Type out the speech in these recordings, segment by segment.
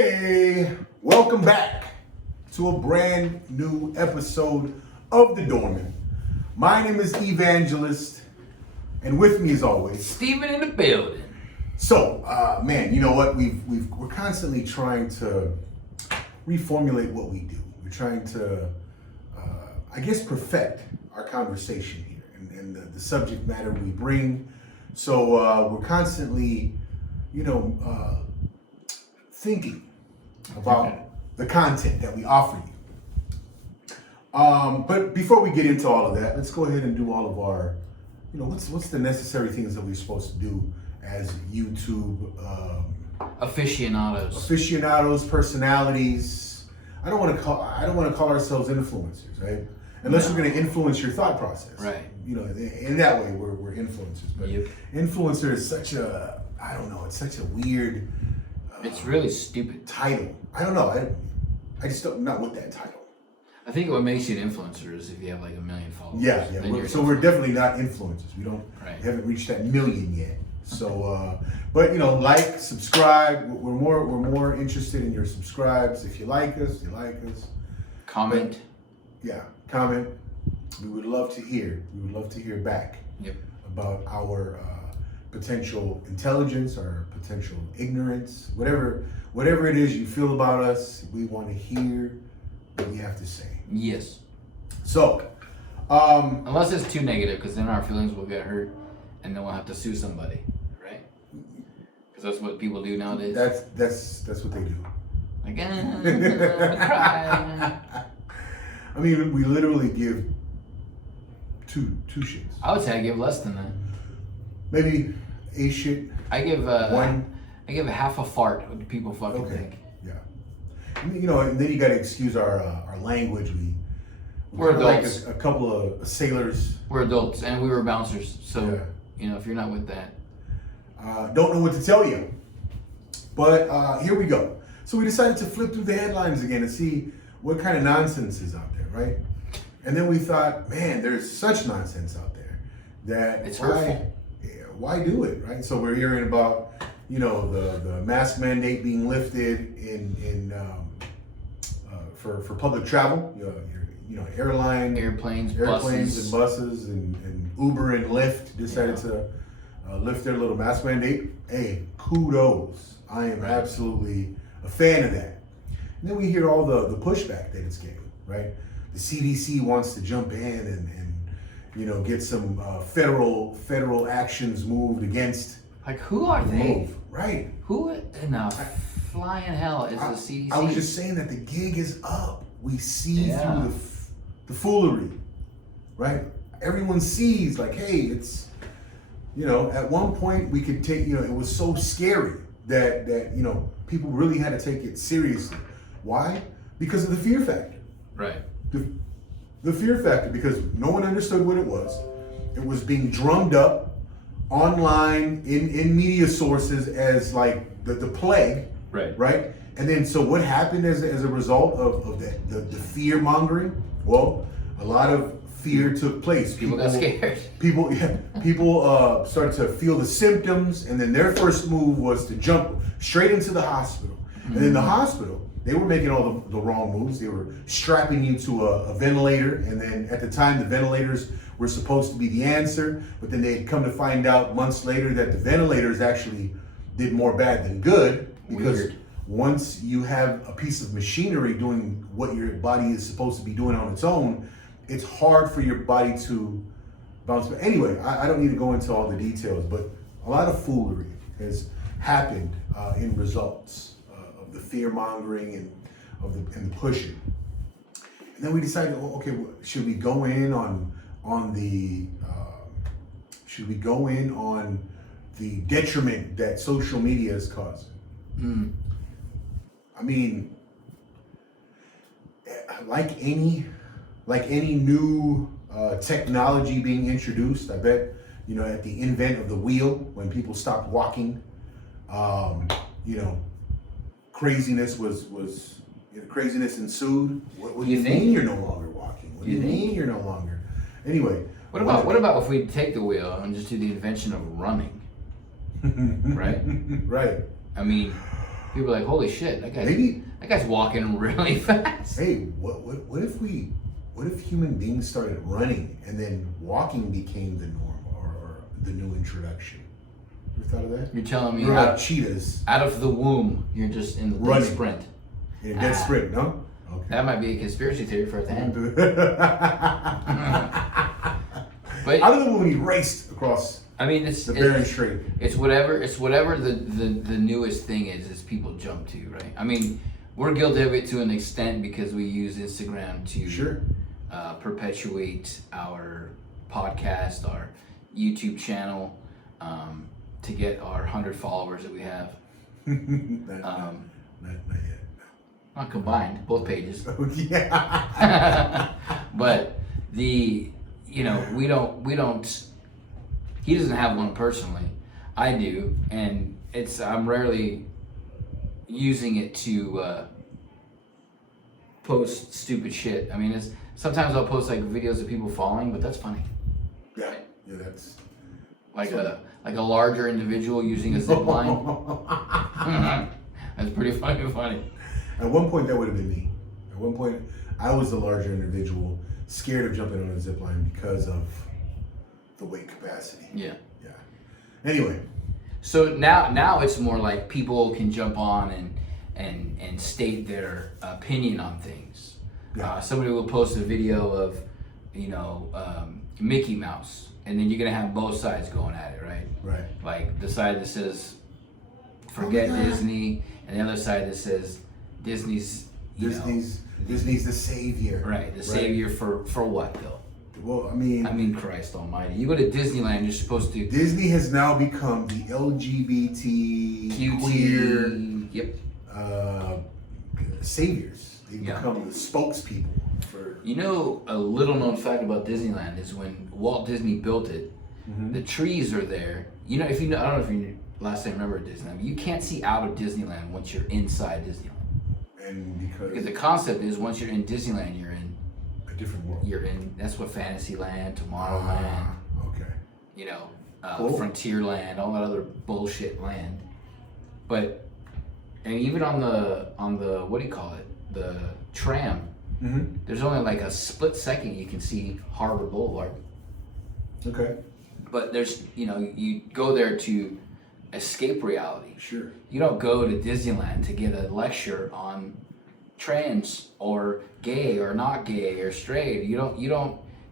Hey, welcome back to a brand new episode of The Doorman. My name is Evangelist, and with me as always, Steven in the building. So, man, you know what? We're constantly trying to reformulate what we do. We're trying to, I guess, perfect our conversation here and the subject matter we bring. So we're constantly, thinking about the content that we offer you. But before we get into all of that, let's go ahead and do all of our, what's the necessary things that we're supposed to do as YouTube aficionados, personalities. I don't want to call ourselves influencers, right? Unless we're going to influence your thought process, right? In that way, we're influencers. But influencer is such a, I don't know, it's such a weird. It's really stupid title. I don't know. I just don't, not with that title. I think what makes you an influencer is if you have like 1 million followers. Yeah. So we're definitely not influencers. We haven't reached that million yet. So, but like, subscribe. We're more interested in your subscribes. If you like us, Comment. Comment. We would love to hear. We would love to hear back. About our potential intelligence or potential ignorance, whatever it is you feel about us. We want to hear what you have to say. Yes. So, unless it's too negative, because then our feelings will get hurt, and then we'll have to sue somebody, right? Because that's what people do nowadays. That's what they do. Again, cry. I mean, we literally give two shits. I would say I give less than that. Maybe a shit. I give one. I give a half a fart. What do people fucking think? Yeah. And then you got to excuse our language. We're adults. Like a couple of sailors. We're adults, and we were bouncers. So if you're not with that, don't know what to tell you. But here we go. So we decided to flip through the headlines again and see what kind of nonsense is out there, right? And then we thought, man, there's such nonsense out there that it's hurtful. Why do it, right? So we're hearing about, the mask mandate being lifted for public travel. Airplanes, and buses, and Uber and Lyft decided to lift their little mask mandate. Hey, kudos! I am absolutely a fan of that. And then we hear all the pushback that it's getting, right? The CDC wants to jump in and get some federal actions moved against. Like, who are they? Right. Who in the flying hell is the CDC? I was just saying that the gig is up. We see through the foolery, right? Everyone sees, like, hey, it's, at one point we could take, it was so scary that people really had to take it seriously. Why? Because of the fear factor. Right. The fear factor, because no one understood what it was. It was being drummed up online in media sources as like the plague. Right. And then so what happened as a result of that, the fear mongering? Well, a lot of fear took place. People got scared. People started to feel the symptoms, and then their first move was to jump straight into the hospital. Mm-hmm. And in the hospital, they were making all the wrong moves. They were strapping you to a ventilator, and then at the time, the ventilators were supposed to be the answer, but then they'd come to find out months later that the ventilators actually did more bad than good, because once you have a piece of machinery doing what your body is supposed to be doing on its own, it's hard for your body to bounce back. Anyway, I don't need to go into all the details, but a lot of foolery has happened in results of the fear mongering and the pushing. And then we decided, okay, should we go in on the detriment that social media is causing? I mean, like any new technology being introduced, I bet, at the invent of the wheel, when people stopped walking, craziness craziness ensued. What do you mean you're no longer walking? What do you mean you're no longer? Anyway. What about if we take the wheel and just do the invention of running? Right? Right. I mean, People are like, holy shit, that guy's walking really fast. Hey, what if human beings started running and then walking became the norm or the new introduction? You ever thought of that? You're telling me We're like cheetahs out of the womb, you're just in the dead running. sprint. In a dead sprint, no? Okay. That might be a conspiracy theory for the end. But out of the womb, he raced across. I mean, it's Bering Strait. It's whatever the newest thing is people jump to, right? I mean, we're guilty of it to an extent because we use Instagram to perpetuate our podcast, our YouTube channel, to get our 100 followers that we have. Not yet. Not combined, both pages. Yeah. But we don't. He doesn't have one personally. I do, and I'm rarely using it to post stupid shit. I mean, sometimes I'll post like videos of people falling, but that's funny. Yeah, that's like a larger individual using a zip line. That's pretty funny. At one point, that would have been me. At one point, I was the larger individual, scared of jumping on a zip line because of the weight capacity. Yeah. Anyway. So now it's more like people can jump on and state their opinion on things. Yeah. Somebody will post a video of, Mickey Mouse, and then you're gonna have both sides going at it, right? Right. Like the side that says, "Forget Disney," and the other side that says, "Disney's the savior." Right. The savior for what though? Well, I mean, Christ Almighty! You go to Disneyland, you're supposed to. Disney has now become the LGBT queer saviors. They've become the spokespeople for. A little known fact about Disneyland is when Walt Disney built it, the trees are there. I don't know if you last time remember Disneyland, you can't see out of Disneyland once you're inside Disneyland. And because the concept is once you're in Disneyland, you're in a different world. That's what Fantasyland, Tomorrowland, okay. Cool. Frontierland, all that other bullshit land. But and even on the what do you call it? The tram. There's only like a split second you can see Harbor Boulevard. Okay. But there's you go there to escape reality. Sure. You don't go to Disneyland to get a lecture on trans or gay or not gay or straight. You don't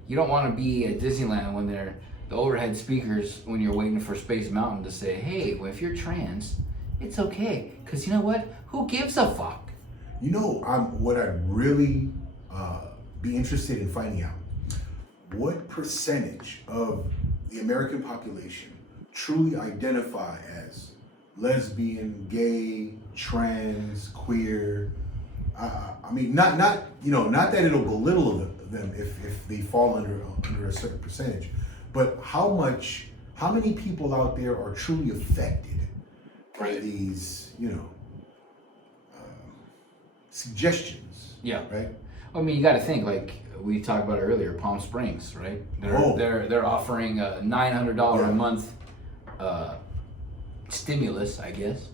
want to be at Disneyland when they're the overhead speakers when you're waiting for Space Mountain to say, hey, well, if you're trans, it's okay. Because you know what? Who gives a fuck? What I'd really be interested in finding out, what percentage of the American population truly identify as lesbian, gay, trans, queer? I mean, not that it'll belittle them if they fall under a certain percentage, but how many people out there are truly affected by these, suggestions? Yeah. Right. I mean, you got to think like we talked about earlier, Palm Springs, right? They're offering a $900 a month stimulus, I guess,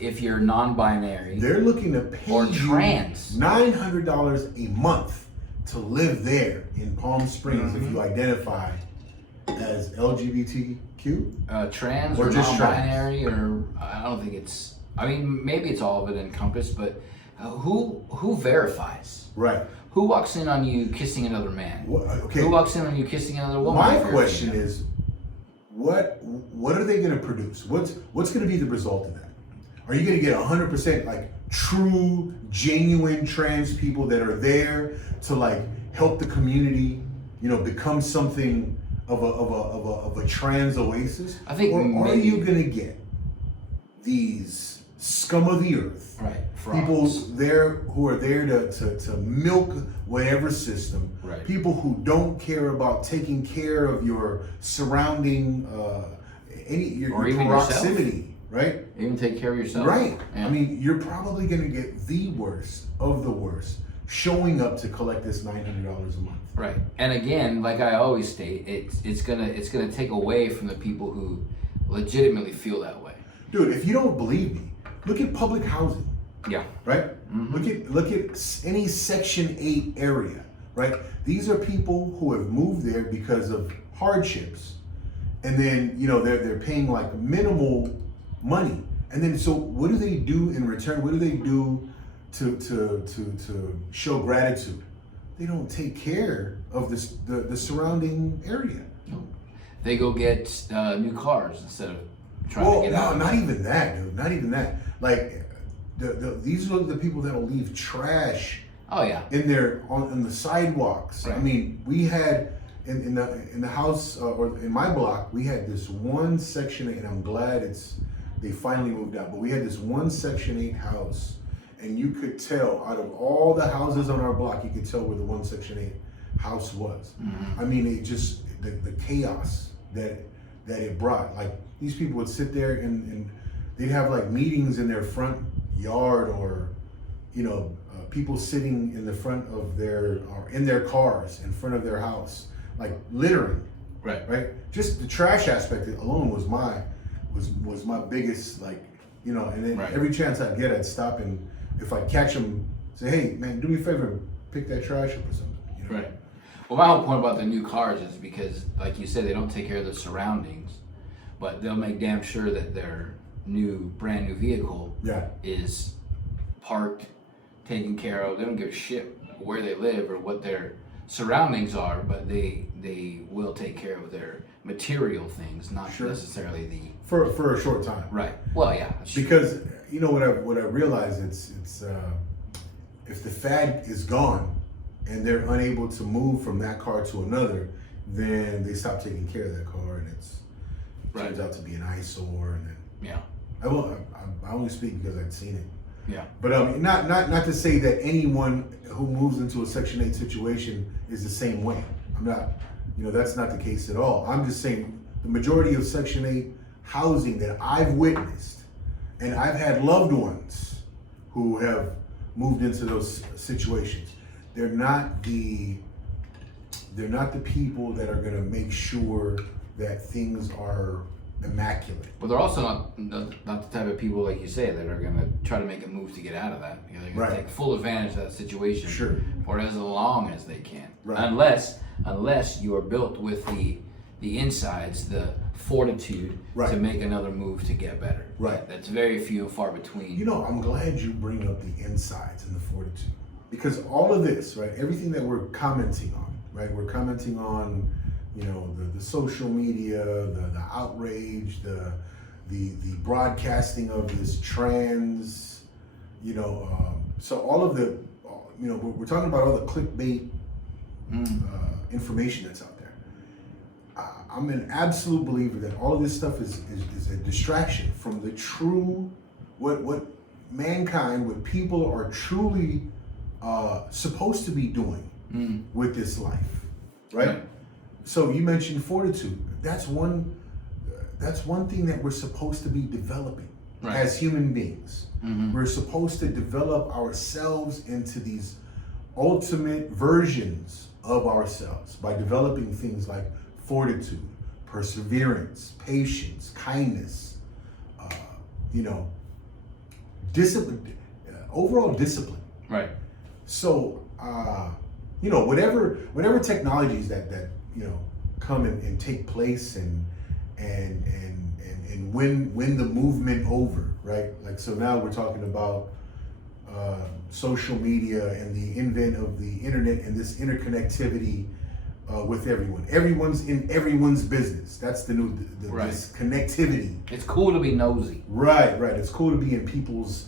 if you're non-binary. They're looking to pay or you trans $900 a month to live there in Palm Springs if you identify as LGBTQ, trans or or just non-binary, or I don't think it's. I mean, maybe it's all of it encompassed, but who verifies? Right. Who walks in on you kissing another man? Okay. Who walks in on you kissing another woman? My question is, what are they going to produce? What's going to be the result of that? Are you going to get 100% like true, genuine trans people that are there to like help the community, become something of a trans oasis? I think. Or are you going to get these scum of the earth, right? People there who are there to milk whatever system. Right. People who don't care about taking care of your surrounding your proximity, right? Even take care of yourself. Right. Yeah. I mean, you're probably going to get the worst of the worst showing up to collect this $900 a month. Right. And again, like I always state, it's gonna take away from the people who legitimately feel that way. Dude, if you don't believe me, look at public housing, Yeah. right? Look at any Section 8 area, right? These are people who have moved there because of hardships, and then they're paying like minimal money, and then so what do they do in return? What do they do to show gratitude? They don't take care of the surrounding area. They go get new cars instead of trying to get out. Not even that, dude. Not even that. Like, these are the people that'll leave trash. Oh yeah. On the sidewalks. Right. I mean, we had in the house or in my block, we had this one Section 8, and I'm glad they finally moved out. But we had this one Section 8 house, and you could tell out of all the houses on our block, you could tell where the one Section 8 house was. I mean, it just the chaos that it brought. Like, these people would sit there and they'd have like meetings in their front yard, or people sitting in the front of in their cars in front of their house, like littering. Right. Just the trash aspect alone was my biggest, like, and then every chance I'd get, I'd stop, and if I catch them, say, hey man, do me a favor, pick that trash up or something. Right. Well, my whole point about the new cars is because, like you said, they don't take care of the surroundings, but they'll make damn sure that their brand new vehicle is parked, taken care of. They don't give a shit where they live or what their surroundings are, but they will take care of their material things, not necessarily the for a short time. Right. Well, yeah. Because what I realized, it's if the fad is gone and they're unable to move from that car to another, then they stop taking care of that car, and it turns out to be an eyesore. And then I only speak because I'd seen it. Yeah. But not to say that anyone who moves into a Section 8 situation is the same way. I'm not, that's not the case at all. I'm just saying the majority of Section 8 housing that I've witnessed, and I've had loved ones who have moved into those situations. They're not the people that are going to make sure that things are immaculate. But they're also not the type of people, like you say, that are going to try to make a move to get out of that. They're going to take full advantage of that situation for as long as they can. Unless you are built with the insides, the fortitude to make another move to get better. Right. That's very few and far between. I'm glad you bring up the insides and the fortitude, because all of this, right, everything that we're commenting on, right, we're commenting on, the social media, the outrage, the broadcasting of this trans, so all of the, we're talking about all the clickbait information that's out there. I'm an absolute believer that all of this stuff is a distraction from the true, what mankind, what people are truly supposed to be doing with this life, right? So you mentioned fortitude. That's one thing that we're supposed to be developing as human beings. We're supposed to develop ourselves into these ultimate versions of ourselves by developing things like fortitude, perseverance, patience, kindness, discipline, overall discipline. Right. So, whatever technologies that come and take place and win the movement over, right? Like, so now we're talking about social media and the invent of the internet and this interconnectivity with everyone. Everyone's in everyone's business. That's the new this connectivity. It's cool to be nosy. Right. It's cool to be in people's,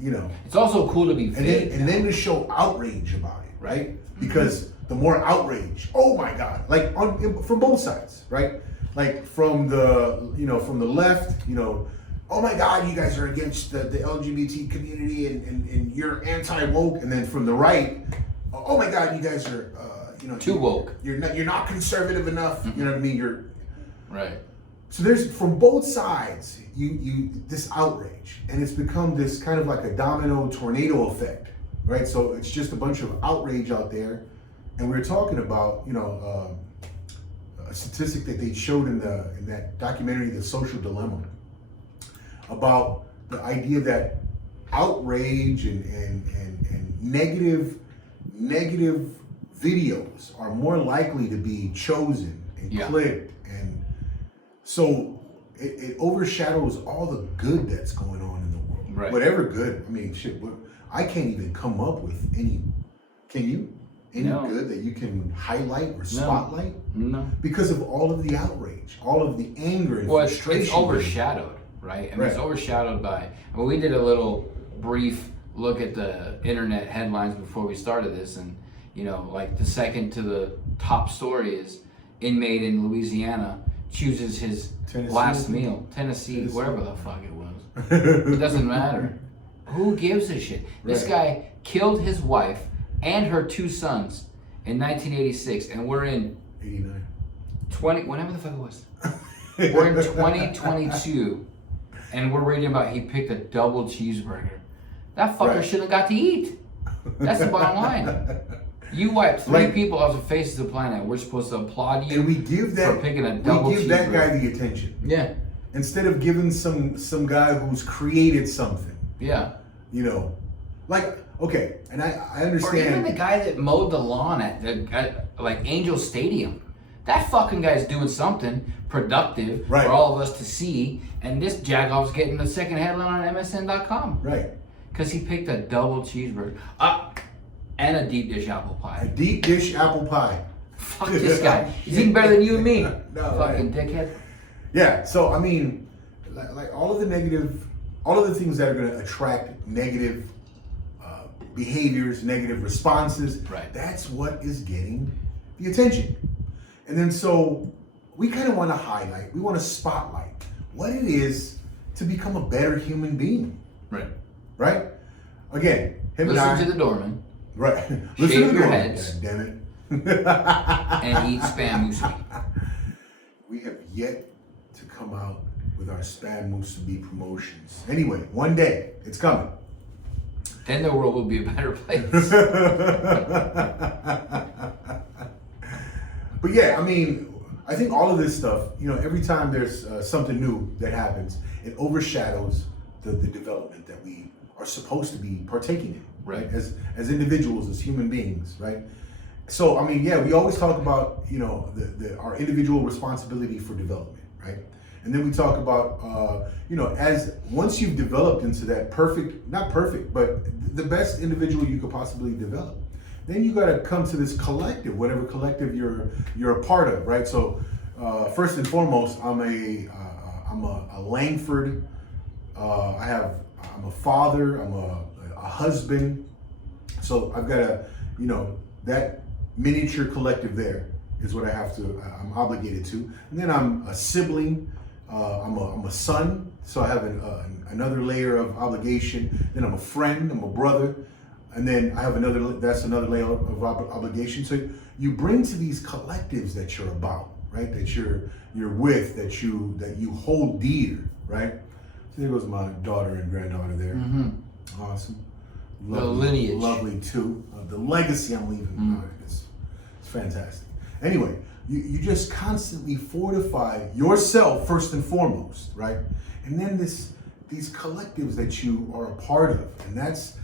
It's also cool to be vague. And then to show outrage about it, right? Because the more outrage, oh my God, like from both sides, right? Like from the left, oh my God, you guys are against the LGBT community and you're anti-woke, and then from the right, oh my God, you guys are too woke. You're not conservative enough. You know what I mean? You're right. So there's, from both sides, you this outrage, and it's become this kind of like a domino tornado effect, right? So it's just a bunch of outrage out there, and we were talking about a statistic that they showed in that documentary, The Social Dilemma, about the idea that outrage and negative videos are more likely to be chosen and Yeah. clicked, and so it overshadows all the good that's going on in the world. Right. Whatever good. I mean, shit. I can't even come up with any. Can you? Any No. good that you can highlight or spotlight? No. Because of all of the outrage, all of the anger and Well, frustration. it's overshadowed, right? I mean, it's Right. overshadowed by. I mean, we did a little brief look at the internet headlines before we started this, and like the second to the top story is inmate in Louisiana chooses his Tennessee? last meal, Tennessee, wherever the fuck it was. It doesn't matter. Who gives a shit? This Right. guy killed his wife and her 2 sons in 1986, and we're in 89. whenever the fuck it was. We're in 2022, and we're reading about he picked a double cheeseburger. That fucker Right. shouldn't have got to eat. That's the bottom line. You wiped 3 people off the face of the planet. We're supposed to applaud you And we give for picking a double we give that cheeseburger. guy the attention Yeah, instead of giving some guy who's created something. yeah. Like okay, and I Or even the understand. guy that mowed the lawn at like Angel Stadium. That fucking guy's doing something productive Right. for all of us to see, and this jagoff's getting the second headline on MSN.com. Right, Because he picked a double cheeseburger. And a deep dish apple a pie. deep dish apple pie. Fuck this guy. He's eating better than you and me. No, Fucking dickhead. Yeah, so I mean, like all of the things that are going to attract negative behaviors, negative responses. Right. That's what is getting the attention. And then so we kind of want to highlight, we want to spotlight what it is to become a better human being, Right. right? Again, him and I, Listen to the doorman right? shave Listen to the your Lord, heads. God damn it. and eat Spam musubi. We have yet to come out with our Spam Musubi promotions. Anyway, one day it's coming. Then the world will be a better place. But yeah, I mean, I think all of this stuff, every time there's something new that happens, it overshadows the development that we are supposed to be partaking in, right? As individuals, as human beings, right? So, I mean, yeah, we always talk about, our individual responsibility for development, right? And then we talk about, as once you've developed into that not perfect, but the best individual you could possibly develop, then you got to come to this collective, whatever collective you're a part of, right? So, first and foremost, I'm a Langford. I'm a father. I'm a husband. So I've got that miniature collective there is what I'm obligated to. And then I'm a sibling. I'm a son, so I have another layer of obligation. Then I'm a friend. I'm a brother. And then I have another layer of obligation. So you bring to these collectives that you're about, right? That you're with, that you hold dear, right? So there goes my daughter and granddaughter there. Mm-hmm. Awesome. The lineage. Lovely too. The legacy I'm leaving behind is fantastic. Anyway, you just constantly fortify yourself first and foremost, right? And then these collectives that you are a part of, and that's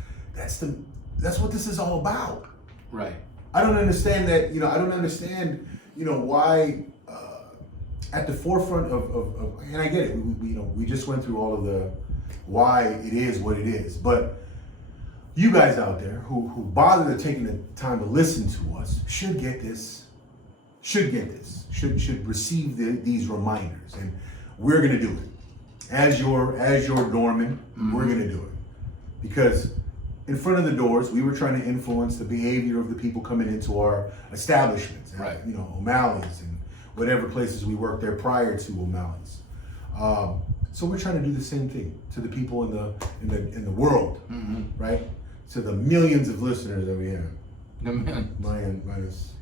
what this is all about. Right. I don't understand that. I don't understand. Why at the forefront of and I get it. We just went through all of the why it is what it is, but you guys out there who bother to taking the time to listen to us should get this. Should receive these reminders, and we're gonna do it as your doorman. Mm-hmm. We're gonna do it because in front of the doors we were trying to influence the behavior of the people coming into our establishments, right? O'Malley's and whatever places we worked there prior to O'Malley's. So we're trying to do the same thing to the people in the world, Mm-hmm. right? To the millions of listeners that we have. The million. Minus.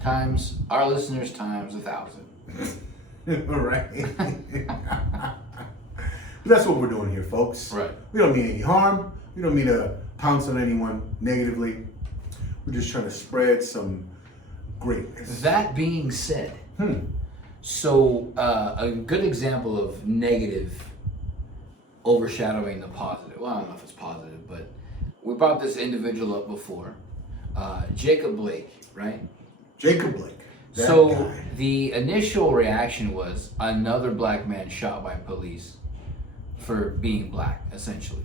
Times our listeners times 1,000. All right. But that's what we're doing here, folks. Right. We don't mean any harm. We don't mean to pounce on anyone negatively. We're just trying to spread some greatness. That being said, so a good example of negative overshadowing the positive. Well, I don't know if it's positive, but we brought this individual up before, Jacob Blake, right? Jacob Blake. That So guy. the initial reaction was another black man shot by police for being black, essentially.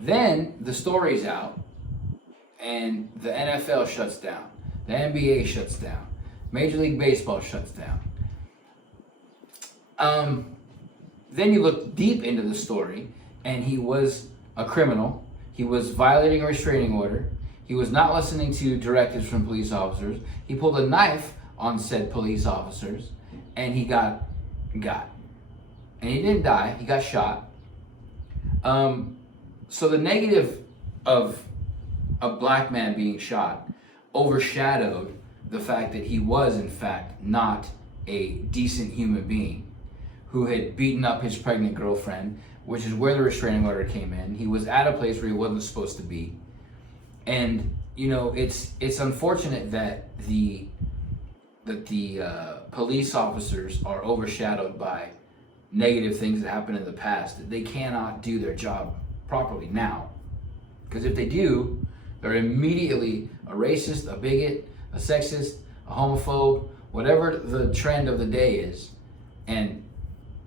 Then the story's out, and the NFL shuts down, the NBA shuts down, Major League Baseball shuts down. Then you look deep into the story, and he was a criminal. He was violating a restraining order. He was not listening to directives from police officers. He pulled a knife on said police officers, and he got. And he didn't die. He got shot. So the negative of a black man being shot overshadowed the fact that he was, in fact, not a decent human being who had beaten up his pregnant girlfriend, which is where the restraining order came in. He was at a place where he wasn't supposed to be. And, you know, it's unfortunate that the police officers are overshadowed by negative things that happened in the past, that they cannot do their job properly now. Because if they do, they're immediately a racist, a bigot, a sexist, a homophobe, whatever the trend of the day is. And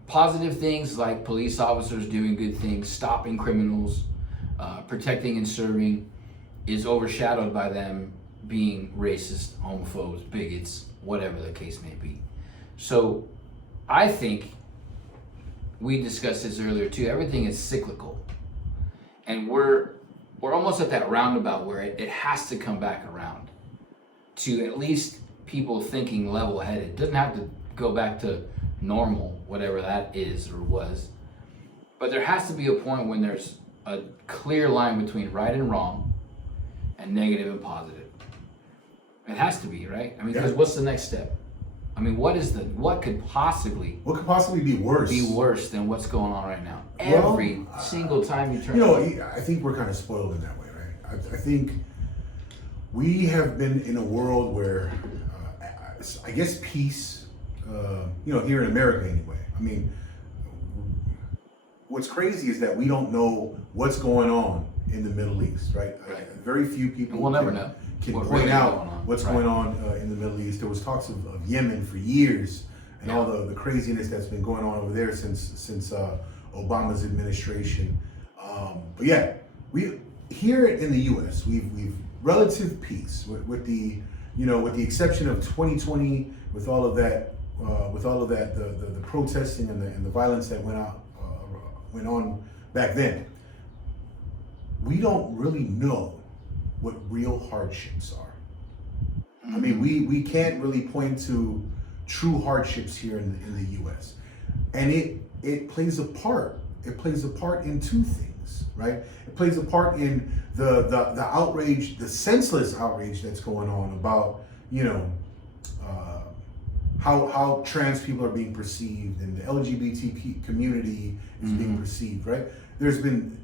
positive things like police officers doing good things, stopping criminals, protecting and serving, is overshadowed by them being racist, homophobes, bigots, whatever the case may be. So I think we discussed this earlier too. Everything is cyclical, and we're almost at that roundabout where it has to come back around to at least people thinking level-headed. It doesn't have to go back to normal, whatever that is or was, but there has to be a point when there's a clear line between right and wrong and negative and positive. It has to be, right? I mean, because what's the next step? I mean, what could possibly be worse? Be worse than what's going on right now? Well, Every single time you turn. You know, I think we're kind of spoiled in that way, right? I think we have been in a world where, I guess, peace. You know, here in America anyway. I mean, what's crazy is that we don't know what's going on in the Middle East, right? Very few people And we'll never know can what point really out going on. what's going on in the Middle East. There was talks of Yemen for years, and all the craziness that's been going on over there since Obama's administration. But yeah, we here in the U.S. we've relative peace with the exception of 2020, with all of that. The protesting and the violence that went on back then, we don't really know what real hardships are. I mean, we can't really point to true hardships here in the U.S. And it plays a part. It plays a part in two things, right? It plays a part in the outrage, the senseless outrage that's going on about, how trans people are being perceived and the LGBT community is being perceived, right? There's been,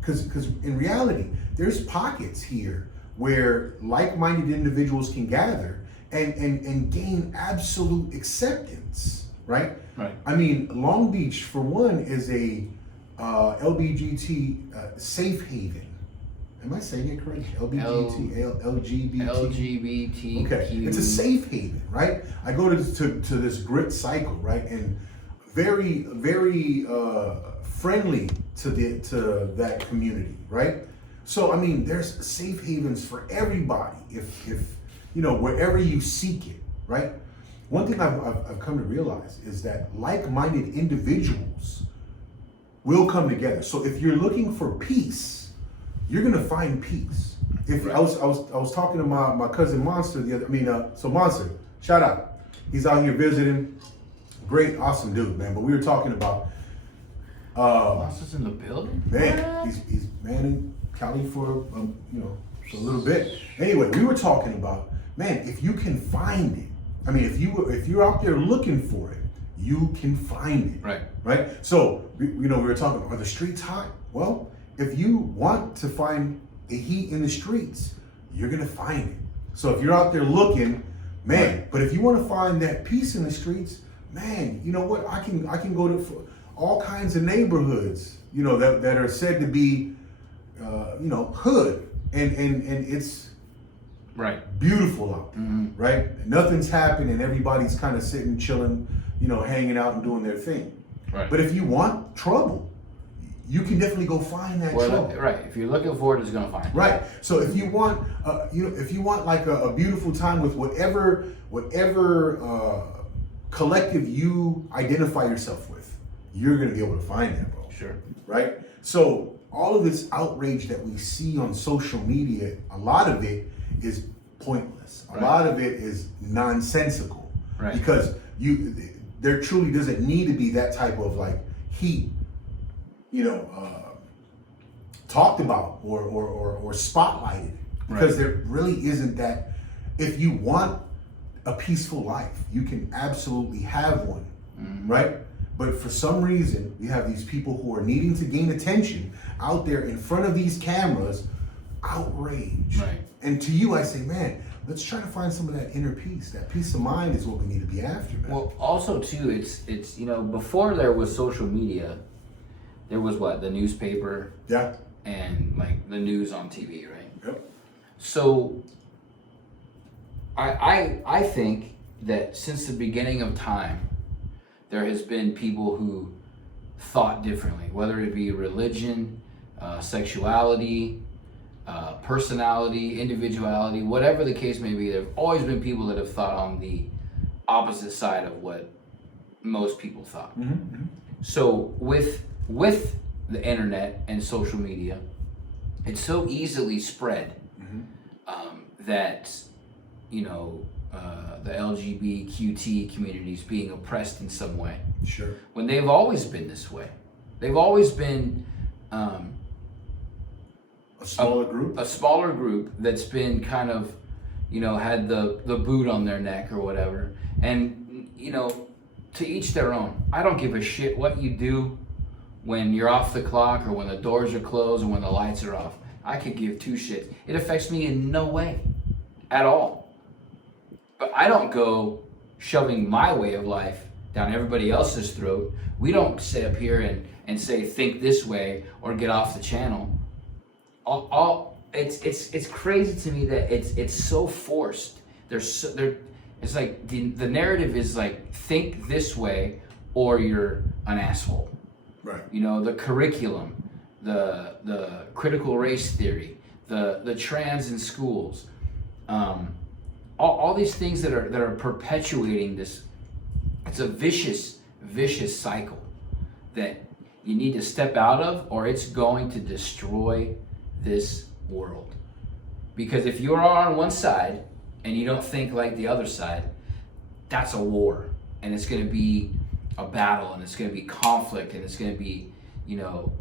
because in reality, there's pockets here where like-minded individuals can gather and gain absolute acceptance, right? Right. I mean, Long Beach, for one, is a LGBT safe haven. Am I saying it correct? LGBT. LGBTQ. Okay, it's a safe haven, right? I go to this grit cycle, right, and very, very friendly to that community, right? So I mean, there's safe havens for everybody if wherever you seek it, right? One thing I've come to realize is that like-minded individuals will come together. So if you're looking for peace, you're gonna find peace. I was talking to my cousin Monster so Monster, shout out. He's out here visiting. Great, awesome dude, man. But we were talking about Monster's in the building? man, he's manning Cali for for a little bit. Anyway, we were talking about, man, if you can find it. I mean, if you're out there looking for it, you can find it. Right. Right? So we were talking, are the streets hot? Well, if you want to find the heat in the streets, you're gonna find it. So if you're out there looking, man, Right. but if you want to find that peace in the streets, man, you know what? I can go to all kinds of neighborhoods, you know, that are said to be, you know, hood, and it's Right. beautiful out there, right? Nothing's happening. Everybody's kind of sitting, chilling, you know, hanging out and doing their thing. Right. But if you want trouble, you can definitely go find that trouble. Right. If you're looking for it, it's gonna find it. Right. So if you want, if you want like a beautiful time with whatever collective you identify yourself with, you're gonna be able to find that, bro. Sure. Right. So all of this outrage that we see on social media, a lot of it is pointless. A lot of it is nonsensical. Right. Because there truly doesn't need to be that type of like heat, you know, talked about or spotlighted, because there really isn't that. If you want a peaceful life, you can absolutely have one, right? But for some reason, we have these people who are needing to gain attention out there in front of these cameras, outraged. Right. And to you, I say, man, let's try to find some of that inner peace. That peace of mind is what we need to be after, man. Well, also too, it's you know, before there was social media, there was what, the newspaper Yeah. and like the news on TV, right? Yep. So I think that since the beginning of time, there has been people who thought differently, whether it be religion, sexuality, personality, individuality, whatever the case may be. There have always been people that have thought on the opposite side of what most people thought. So with the internet and social media, it's so easily spread that, you know, the LGBTQT community is being oppressed in some way. Sure. When they've always been this way. They've always been A smaller group. a smaller group that's been kind of, you know, had the boot on their neck or whatever. And, you know, to each their own. I don't give a shit what you do when you're off the clock or when the doors are closed or when the lights are off. I could give two shits. It affects me in no way at all. But I don't go shoving my way of life down everybody else's throat. We don't sit up here and say, think this way or get off the channel. It's crazy to me that it's so forced. It's like the narrative is like, think this way or you're an asshole. Right. You know, the curriculum, the critical race theory, the trans in schools, all these things that are perpetuating this. It's a vicious cycle that you need to step out of, or it's going to destroy this world. Because if you're on one side and you don't think like the other side, that's a war, and it's going to be a battle, and it's going to be conflict, and it's going to be, you know,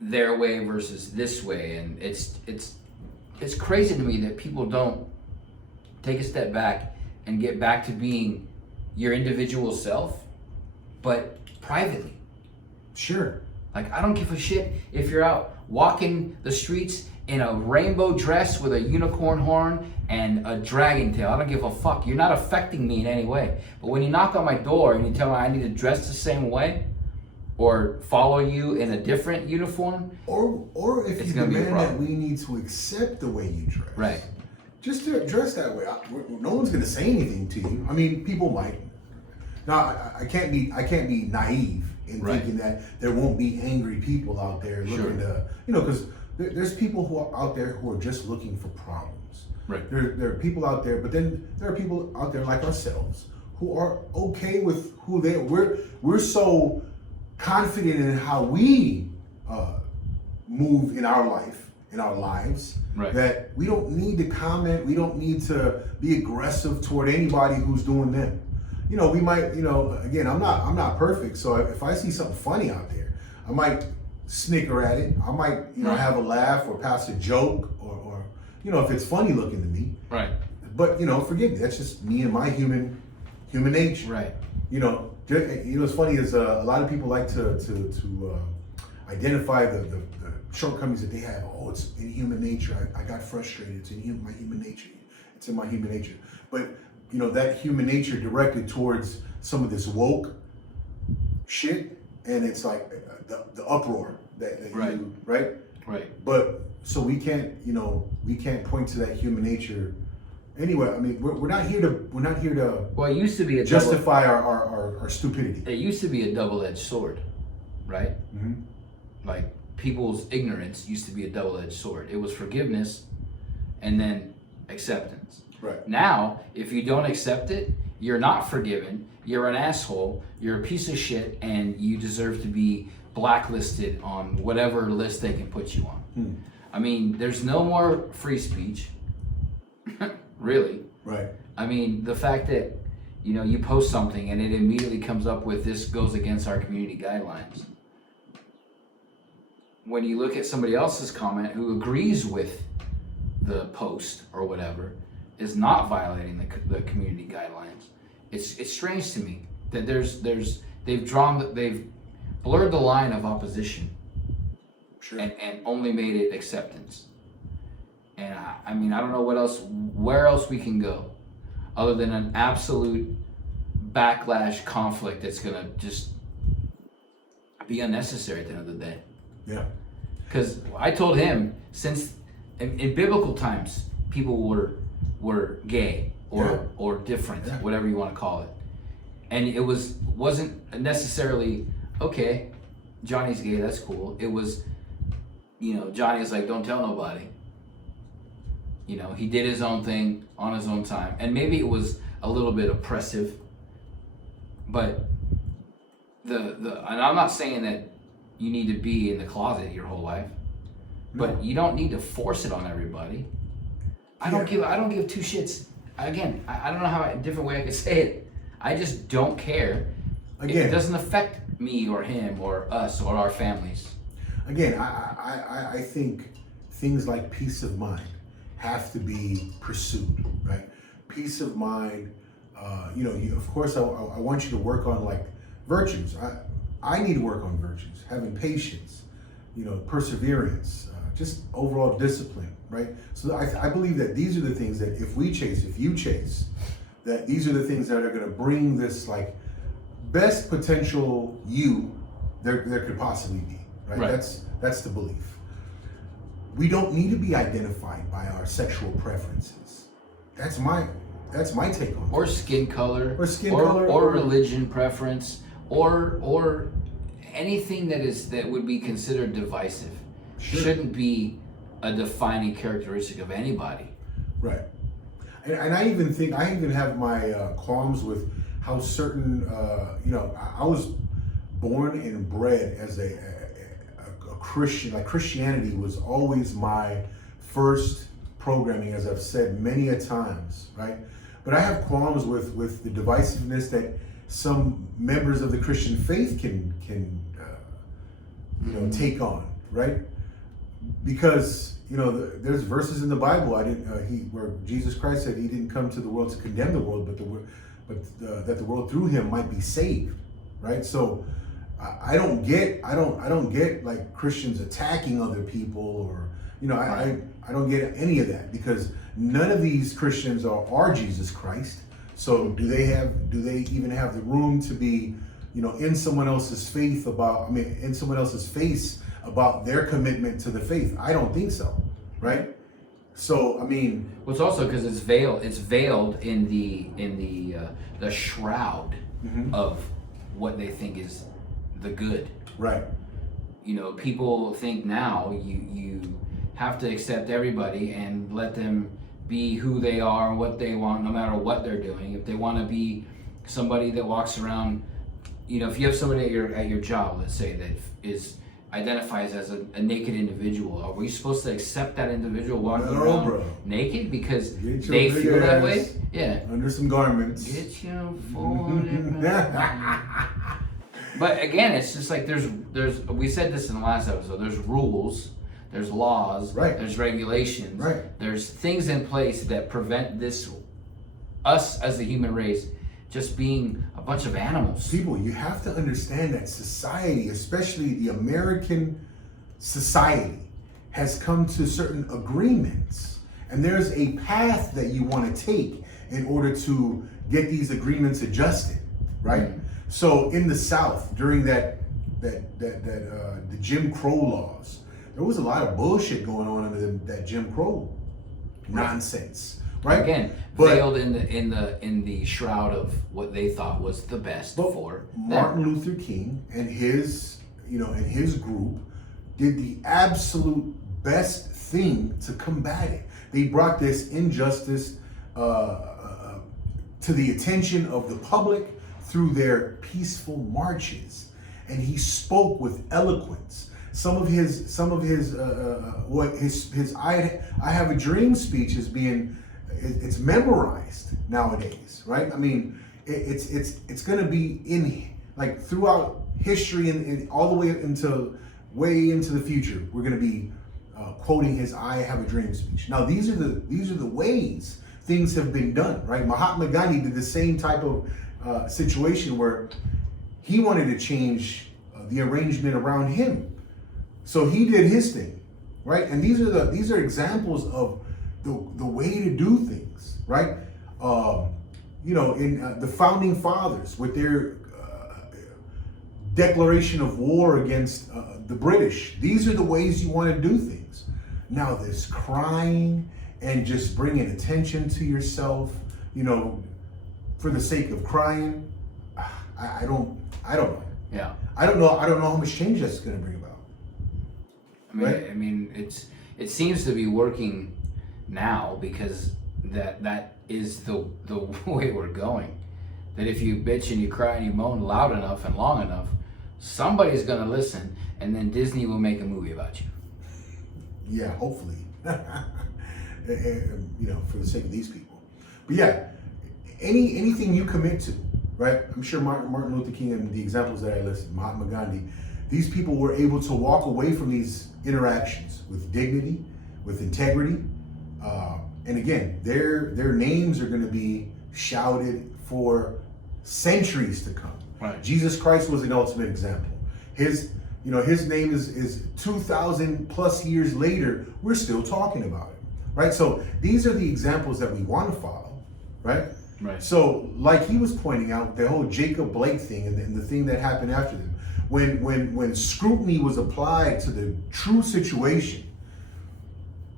their way versus this way. And it's crazy to me that people don't take a step back and get back to being your individual self, but privately. Sure. Like, I don't give a shit if you're out walking the streets in a rainbow dress with a unicorn horn and a dragon tail. I don't give a fuck. You're not affecting me in any way. But when you knock on my door and you tell me I need to dress the same way or follow you in a different uniform, or if it's you gonna be a demand that problem. we need to accept the way you dress. Right. Just to dress that way. No one's going to say anything to you. I mean, people might. Now, I can't be naive in Right. thinking that there won't be angry people out there looking to, you know, because there's people who are out there who are just looking for problems. Right. There are people out there, but then there are people out there like ourselves who are okay with who they are. We're so confident in how we move in our life, in our lives, Right. that we don't need to comment. We don't need to be aggressive toward anybody who's doing them. You know, we might, you know, again, I'm not perfect. So if I see something funny out there, I might snicker at it. I might, you know, have a laugh or pass a joke or you know, if it's funny looking to me. Right. But, you know, forgive me. That's just me and my human nature. Right. You know, what's funny is a lot of people like to identify the shortcomings that they have. Oh, it's in human nature. I got frustrated. It's in my human nature. It's in my human nature. But, you know, that human nature directed towards some of this woke shit and it's like the uproar that Right. you, right? Right. But so we can't, we can't point to that human nature. Anyway, I mean, we're not here to Well, it used to be a justify our stupidity. It used to be a double-edged sword, right? Mm-hmm. Like people's ignorance used to be a double-edged sword. It was forgiveness and then acceptance. Right. Now, if you don't accept it, you're not forgiven. You're an asshole. You're a piece of shit, and you deserve to be blacklisted on whatever list they can put you on. Hmm. I mean, there's no more free speech, really. Right. I mean, the fact that, you post something and it immediately comes up with this goes against our community guidelines. When you look at somebody else's comment who agrees with the post or whatever, is not violating the community guidelines. It's strange to me that they've blurred the line of opposition. Sure. And only made it acceptance. And I mean, I don't know where else we can go other than an absolute backlash conflict that's gonna just be unnecessary at the end of the day. Yeah. Because I told him, since in biblical times, people were gay or different, whatever you want to call it. And it wasn't necessarily, okay, Johnny's gay, that's cool. It was, Johnny's like, don't tell nobody. He did his own thing on his own time. And maybe it was a little bit oppressive, but and I'm not saying that you need to be in the closet your whole life, but you don't need to force it on everybody. I don't give two shits. Again, I don't know how a different way I could say it. I just don't care. Again, it doesn't affect me or him or us or our families. Again, I think things like peace of mind have to be pursued, right? Peace of mind, of course, I want you to work on like virtues. I need to work on virtues, having patience, perseverance, just overall discipline, right? So I believe that these are the things that if you chase, that these are the things that are going to bring this like best potential you there could possibly be, right? That's the belief. We don't need to be identified by our sexual preferences. That's my take on it. Or skin color. Or or religion preference. Or anything that would be considered divisive. Sure. Shouldn't be a defining characteristic of anybody. Right. And I even have my qualms with how certain, I was born and bred as a Christian. Like Christianity was always my first programming, as I've said many a times, right? But I have qualms with the divisiveness that some members of the Christian faith can take on, right? Because there's verses in the Bible where Jesus Christ said he didn't come to the world to condemn the world, but that the world through him might be saved, right? So I don't get like Christians attacking other people or I don't get any of that, because none of these Christians are Jesus Christ. So do they even have the room to be in someone else's faith in someone else's face about their commitment to the faith? I don't think so, right? So I mean, well, it's also because it's veiled in the shroud of what they think is the good. Right. People think now you have to accept everybody and let them be who they are and what they want, no matter what they're doing. If they want to be somebody that walks around, if you have somebody at your job, let's say, that identifies as a naked individual, are we supposed to accept that individual walking around naked because they feel that way? Yeah. Under some garments. Get your phone. But again, it's just like there's we said this in the last episode. There's rules. There's laws, right. There's regulations, right. There's things in place that prevent us as the human race, just being a bunch of animals. People, you have to understand that society, especially the American society, has come to certain agreements. And there's a path that you want to take in order to get these agreements adjusted, right? So in the South, during that the Jim Crow laws. There was a lot of bullshit going on under that Jim Crow nonsense, right? Again, But- veiled in the shroud of what they thought was the best for Martin them. Luther King and his group did the absolute best thing to combat it. They brought this injustice to the attention of the public through their peaceful marches, and he spoke with eloquence. Some of his I Have a Dream speech is it's memorized nowadays, right? I mean, it's going to be in like throughout history and all the way way into the future. We're going to be quoting his "I Have a Dream" speech. Now, these are the ways things have been done, right? Mahatma Gandhi did the same type of situation where he wanted to change the arrangement around him, so he did his thing, right? And these are examples of the way to do things, right? In the founding fathers with their declaration of war against the British. These are the ways you want to do things. Now this crying and just bringing attention to yourself, for the sake of crying, I don't know. Yeah. I don't know how much change that's going to bring about. I mean, it seems to be working now because that is the way we're going. That if you bitch and you cry and you moan loud enough and long enough, somebody's gonna listen, and then Disney will make a movie about you. Yeah, hopefully. For the sake of these people. But yeah, anything you commit to, right? I'm sure Martin Luther King and the examples that I listed, Mahatma Gandhi, these people were able to walk away from these interactions with dignity, with integrity, and again, their names are going to be shouted for centuries to come. Right. Jesus Christ was an ultimate example. His name is 2,000 plus years later, we're still talking about it, right? So these are the examples that we want to follow, right? Right. So like he was pointing out, the whole Jacob Blake thing and the thing that happened after them, when scrutiny was applied to the true situation,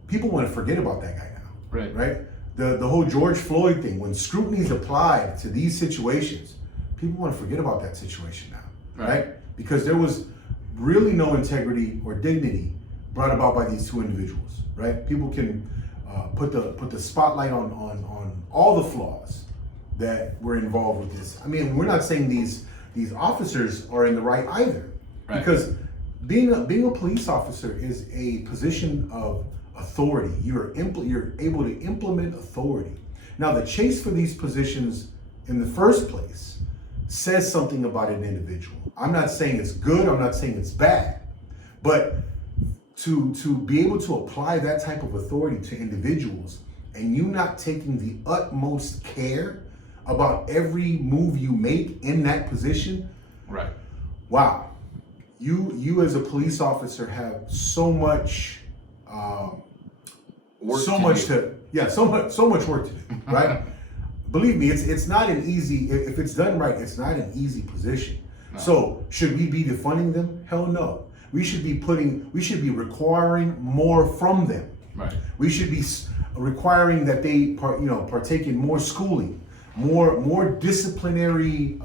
people want to forget about that guy now, Right. right? The whole George Floyd thing, when scrutiny is applied to these situations, people want to forget about that situation now, right? Because there was really no integrity or dignity brought about by these two individuals, right? People can put the spotlight on all the flaws that were involved with this. I mean, we're not saying these officers are in the right either, Right. because being a police officer is a position of authority. You're able to implement authority. Now, the chase for these positions in the first place says something about an individual. I'm not saying it's good, I'm not saying it's bad, but to be able to apply that type of authority to individuals and you not taking the utmost care about every move you make in that position, Right. wow, you as a police officer have so much so much work to do, right? Believe me, it's not an easy, if it's done right, it's not an easy position. No. So should we be defunding them? Hell no. We should be requiring more from them. Right. We should be requiring that they partake in more schooling, more disciplinary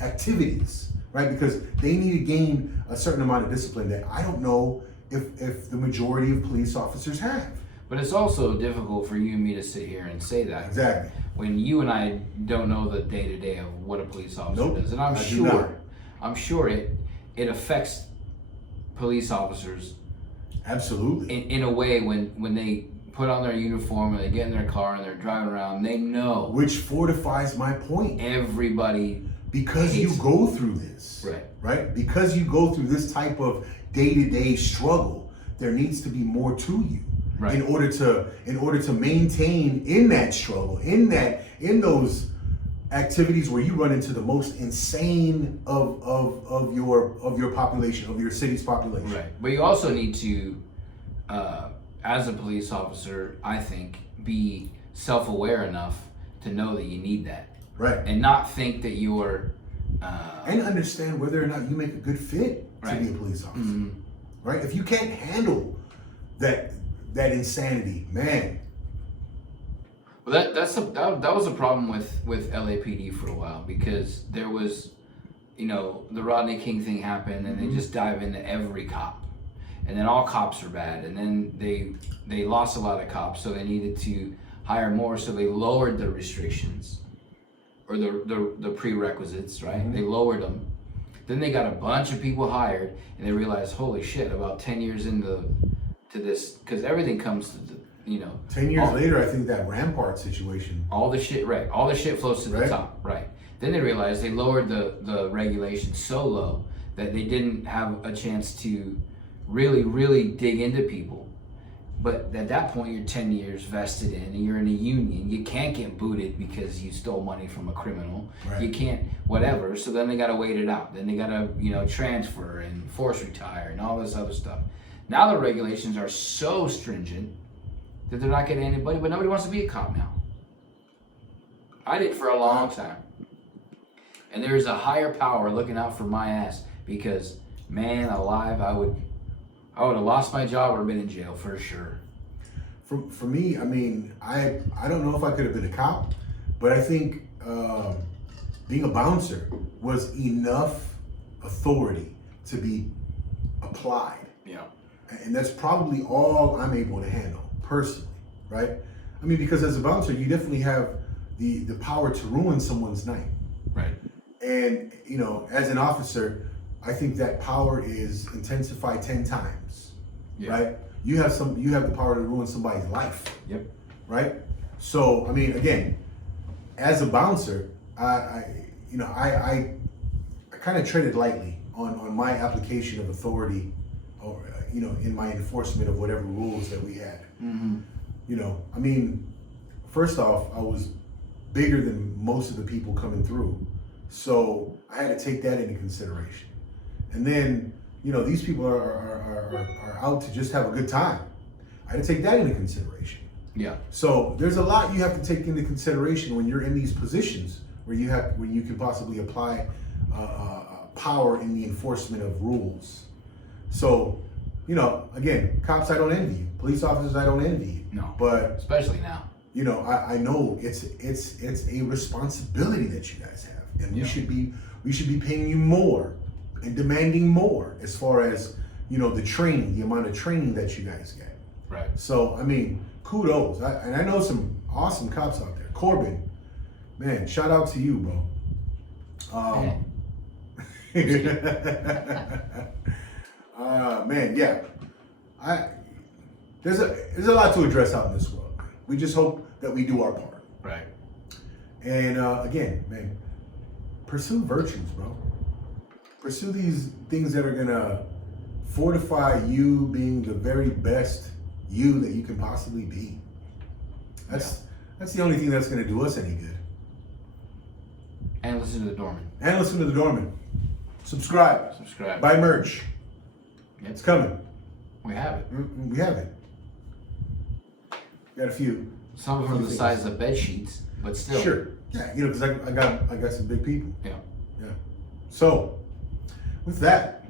activities, right? Because they need to gain a certain amount of discipline that I don't know if the majority of police officers have. But it's also difficult for you and me to sit here and say that. Exactly. When you and I don't know the day-to-day of what a police officer Nope, does. And I do not. I'm sure it affects police officers Absolutely. in a way when they put on their uniform and they get in their car and they're driving around, they know Which fortifies my point. everybody. Because you hates- go through this, right? Because you go through this type of day-to-day struggle, there needs to be more to you. Right. In order to maintain in that struggle, in those activities where you run into the most insane of your population, of your city's population. Right. But you also need to, as a police officer, I think, be self-aware enough to know that you need that. Right. And not think that you're... And understand whether or not you make a good fit. to Right. be a police officer, Mhm. right? If you can't handle that insanity, man. Well, that was a problem with LAPD for a while, because there was, the Rodney King thing happened, and they just dive into every cop, and then all cops are bad, and then they lost a lot of cops, so they needed to hire more, so they lowered the restrictions, or the prerequisites, right? They lowered them. Then they got a bunch of people hired, and they realized, holy shit, about 10 years into this, because everything comes to 10 years all- later, I think that Rampart situation. all the shit, right? All the shit floats to the Right. top, right? Then they realized they lowered the regulations so low that they didn't have a chance to really dig into people. But at that point, you're 10 years vested in, and you're in a union. You can't get booted because you stole money from a criminal. Right. You can't, whatever. So then they got to wait it out. Then they got to, transfer and force retire and all this other stuff. Now the regulations are so stringent that they're not getting anybody, but nobody wants to be a cop now. I did for a long time. And there's a higher power looking out for my ass, because, man alive, I would have lost my job or been in jail for sure. For me, I mean, I don't know if I could have been a cop, but I think being a bouncer was enough authority to be applied. Yeah. And that's probably all I'm able to handle personally, right? I mean, because as a bouncer, you definitely have the power to ruin someone's night. Right. And, as an officer, I think that power is intensified 10 times, Yeah. right? You have the power to ruin somebody's life, Yep. right? So, I mean, again, as a bouncer, I kind of treaded lightly on my application of authority, or in my enforcement of whatever rules that we had. I mean, first off, I was bigger than most of the people coming through, so I had to take that into consideration. And then, these people are out to just have a good time. I had to take that into consideration. Yeah. So there's a lot you have to take into consideration when you're in these positions where you can possibly apply power in the enforcement of rules. So, again, cops, I don't envy you. Police officers, I don't envy you. No. But Especially now. I know it's a responsibility that you guys have, and we should be paying you more and demanding more as far as the training, the amount of training that you guys get. Right. So I mean, kudos. I know some awesome cops out there. Corbin, man, shout out to you, bro. Man, yeah. There's a lot to address out in this world. We just hope that we do our part. Right. And again, man, pursue virtues, bro. Pursue these things that are gonna fortify you being the very best you that you can possibly be. That's the only thing that's gonna do us any good. And listen to the Doorman. And listen to the Doorman. Subscribe. Buy merch. Yep. It's coming. We have it. We have it. Got a few. Some of them are the size of bed sheets, but still. Sure. Yeah, because I got some big people. Yeah. Yeah. So, with that,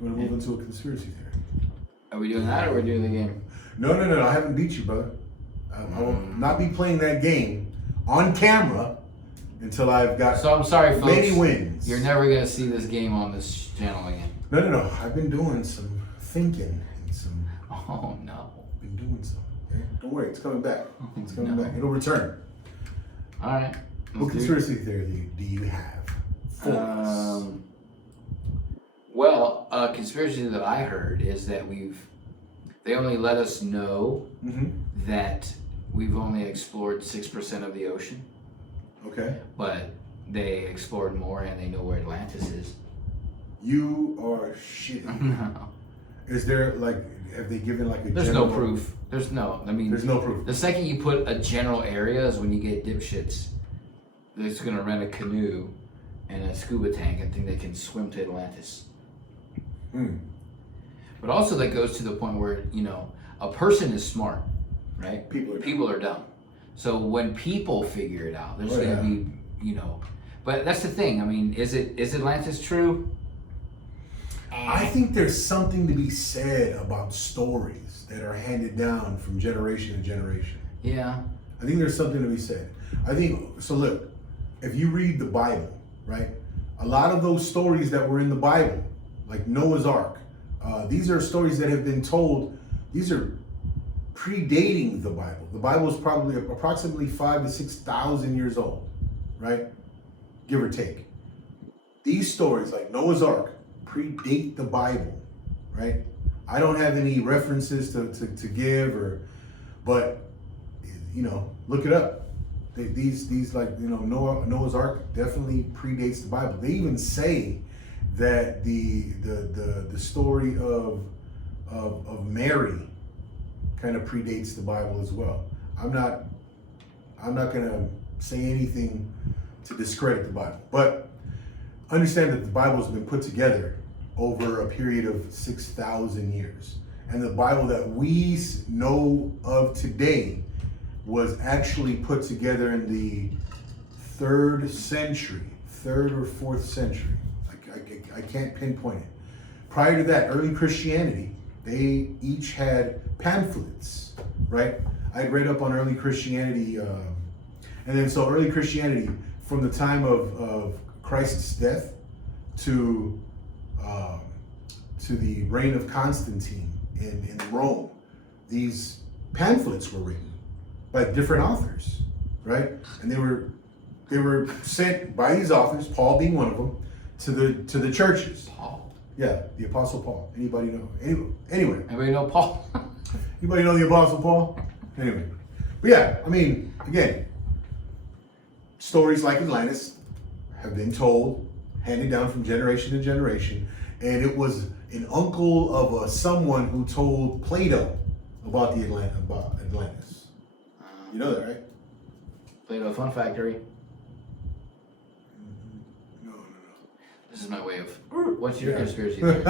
you want to move into a conspiracy theory? Are we doing that, or are we doing the game? No. I haven't beat you, brother. I will not be playing that game on camera until I've got So I'm sorry, folks. many wins. You're never gonna see this game on this channel again. No. I've been doing some thinking and some. Oh no. Been doing some. Okay? Don't worry, it's coming back. It's coming No. back. It'll return. All right. What conspiracy theory do you have for us? Well, a conspiracy that I heard is that they only let us know that we've only explored 6% of the ocean, Okay. but they explored more and they know where Atlantis is. You are shitting. Is there have they given a There's general... no proof. There's no proof. The second you put a general area is when you get dipshits that's gonna rent a canoe and a scuba tank and think they can swim to Atlantis. But also that goes to the point where, a person is smart, right? People are People are dumb. So when people figure it out, there's gonna be, But that's the thing. I mean, is Atlantis true? I think there's something to be said about stories that are handed down from generation to generation. Yeah. I think there's something to be said. I think so. Look, if you read the Bible, right, a lot of those stories that were in the Bible, like Noah's Ark, these are stories that have been told. These are predating the Bible. The Bible is probably approximately 5,000 to 6,000 years old, right, give or take. These stories, like Noah's Ark, predate the Bible, right? I don't have any references to give, but you know, look it up. These like, you know, Noah's Ark definitely predates the Bible. They even say that the story of Mary kind of predates the Bible as well. I'm not gonna say anything to discredit the Bible, but understand that the Bible has been put together over a period of 6,000 years, and the Bible that we know of today was actually put together in the 3rd or 4th century. I can't pinpoint it. Prior to that, early Christianity, they each had pamphlets, right? I read up on early Christianity, and then so early Christianity, from the time of Christ's death to the reign of Constantine in Rome, these pamphlets were written by different authors, right? And they were sent by these authors, Paul being one of them, to the churches. Paul. Yeah, the Apostle Paul. Anybody know? Anyway. Anybody know Paul? Anybody know the Apostle Paul? Anyway. But yeah, I mean, again, stories like Atlantis have been told, handed down from generation to generation, and it was an uncle of someone who told Plato about Atlantis. You know that, right? Plato Fun Factory. No. This is my way of. What's your conspiracy theory?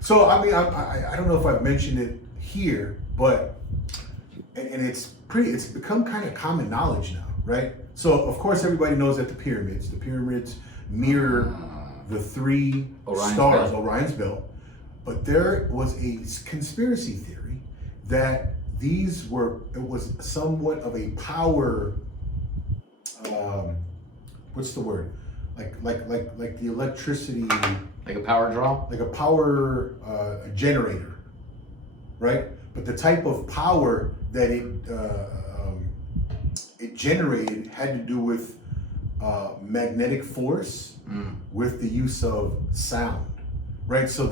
So I mean, I don't know if I've mentioned it here, but and it's become kind of common knowledge now, right? So of course everybody knows that the pyramids mirror the 3 Orion's stars, belt. Orion's belt, but there was a conspiracy theory that it was somewhat of a power. What's the word? Like the electricity. Like a power draw? Like a power generator, right? But the type of power that it generated had to do with magnetic force with the use of sound, right? So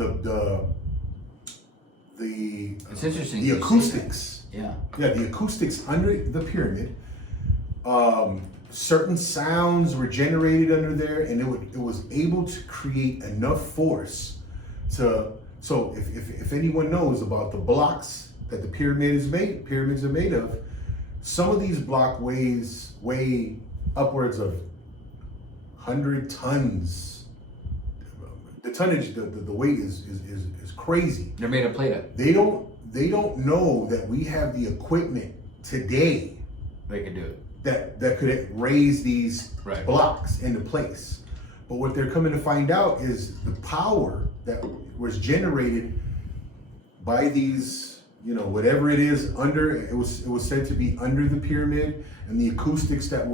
it's interesting. the acoustics. Yeah. Yeah, the acoustics under the pyramid. Certain sounds were generated under there, and it was able to create enough force to. So if anyone knows about the blocks that the pyramids are made of, some of these block weigh upwards of 100 tons. The tonnage, the weight is crazy. They're made of Play-Doh. They don't know that we have the equipment today They can do it. that could raise these Right. blocks into place. But what they're coming to find out is the power that was generated by these, you know, whatever it is under, it was said to be under the pyramid, and the acoustics that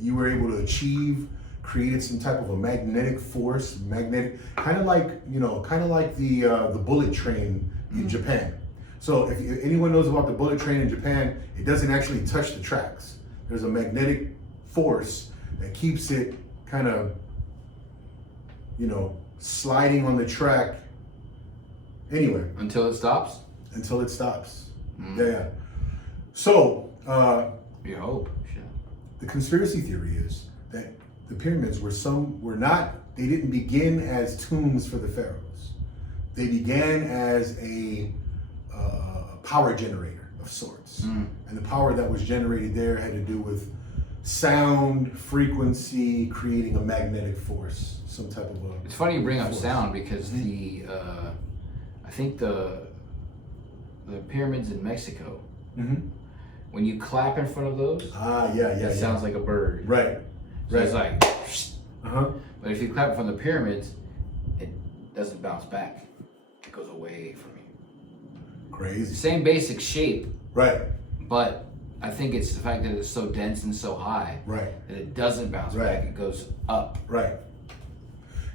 you were able to achieve created some type of a magnetic force, kind of like the bullet train in Japan. So if anyone knows about the bullet train in Japan, it doesn't actually touch the tracks. There's a magnetic force that keeps it kind of, you know, sliding on the track anyway. Until it stops? Until it stops. Yeah. So, You hope. Shit. the conspiracy theory is that the pyramids they didn't begin as tombs for the pharaohs. They began as a power generator of sorts. And the power that was generated there had to do with sound, frequency, creating a magnetic force, some type of a... It's funny you bring up force. sound because I think the pyramids in Mexico, when you clap in front of those, it sounds like a bird. Right. So it's like, Uh-huh. but if you clap from the pyramids, it doesn't bounce back. It goes away from you. Crazy. Same basic shape, Right. but I think it's the fact that it's so dense and so high Right. that it doesn't bounce Right. back. It goes up. Right.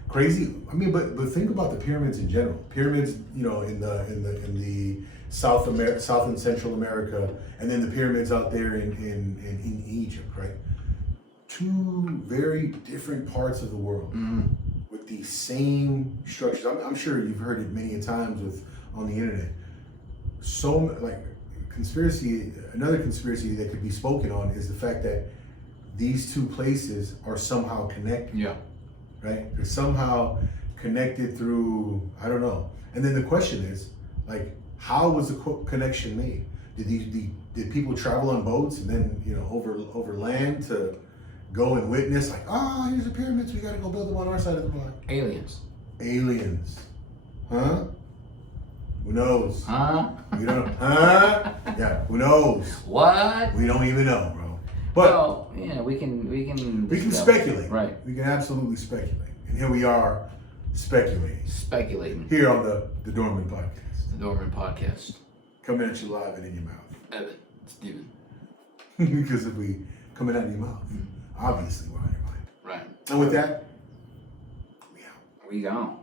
Crazy. I mean, but think about the pyramids in general. Pyramids, you know, in the South and Central America, and then the pyramids out there in Egypt, right? Two very different parts of the world with the same structures. I'm sure you've heard it many a times on the internet. So like another conspiracy that could be spoken on is the fact that these two places are somehow connected. Yeah. Right? They're somehow connected through, I don't know. And then the question is, like, how was the connection made? Did people travel on boats and then, you know, over land to go and witness, like, here's the pyramids, we gotta go build them on our side of the block? Aliens. Aliens. Huh? Who knows? Huh? We don't know. Huh? Yeah, who knows? What? We don't even know, bro. But Well, yeah, we can speculate. Right. We can absolutely speculate. And here we are speculating. Speculating. Here on the Dorman Podcast. The Dorman Podcast. Coming at you live and in your mouth. Evan, Steven. Because if we coming out of your mouth, obviously we're on your mind. Right. And with that, we out. We gone.